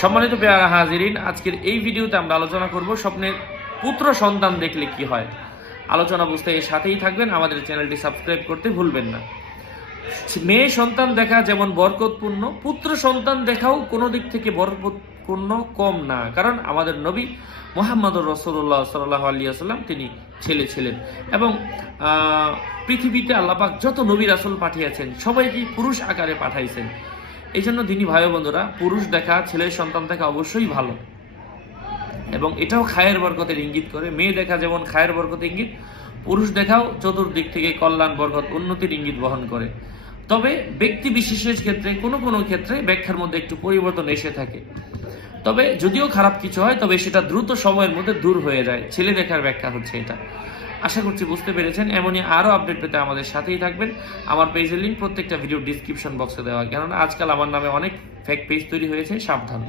সম্মানিত পেয়ারা হাজিরিন, আজকের এই ভিডিওতে আমরা আলোচনা করব স্বপ্নের পুত্র সন্তান দেখলে কি হয়। আলোচনা বুঝতে এর সাথেই থাকবেন, আমাদের চ্যানেলটি সাবস্ক্রাইব করতে ভুলবেন না। মেয়ে সন্তান দেখা যেমন বরকতপূর্ণ, পুত্র সন্তান দেখাও কোনো দিক থেকে বরকতপূর্ণ কম না। কারণ আমাদের নবী মুহাম্মদুর রাসূলুল্লাহ সাল্লাল্লাহু আলাইহি ওয়াসাল্লাম তিনি ছেলে ছিলেন এবং পৃথিবীতে আল্লাহ পাক যত নবী রাসূল পাঠিয়েছেন সবাইকে পুরুষ আকারে পাঠাইছেন। এই জন্য দিনী ভাই বন্ধুরা, পুরুষ দেখা, ছেলের সন্তান দেখা অবশ্যই ভালো এবং এটাও খায়ের বরকতের ইঙ্গিত করে। মেয়ে দেখা যেমন খায়ের বরকত ইঙ্গিত, পুরুষ দেখাও চতুর্দিক থেকে কল্যাণ, বরকত, উন্নতির ইঙ্গিত বহন করে। তবে ব্যক্তি বিশেষের ক্ষেত্রে কোনো কোনো ক্ষেত্রে ব্যাখ্যার মধ্যে একটু পরিবর্তন এসে থাকে। তবে যদিও খারাপ কিছু হয় তবে সেটা দ্রুত সময়ের মধ্যে দূর হয়ে যায়। ছেলে দেখার ব্যাখ্যা হচ্ছে এটা। আশা করছি বুঝতে পেরেছেন। এমনই আরও আপডেট পেতে আমাদের সাথেই থাকবেন। আমার পেজের লিঙ্ক প্রত্যেকটা ভিডিও ডিসক্রিপশন বক্সে দেওয়া, কেননা আজকাল আমার নামে অনেক ফেক পেজ তৈরি হয়েছে, সাবধান।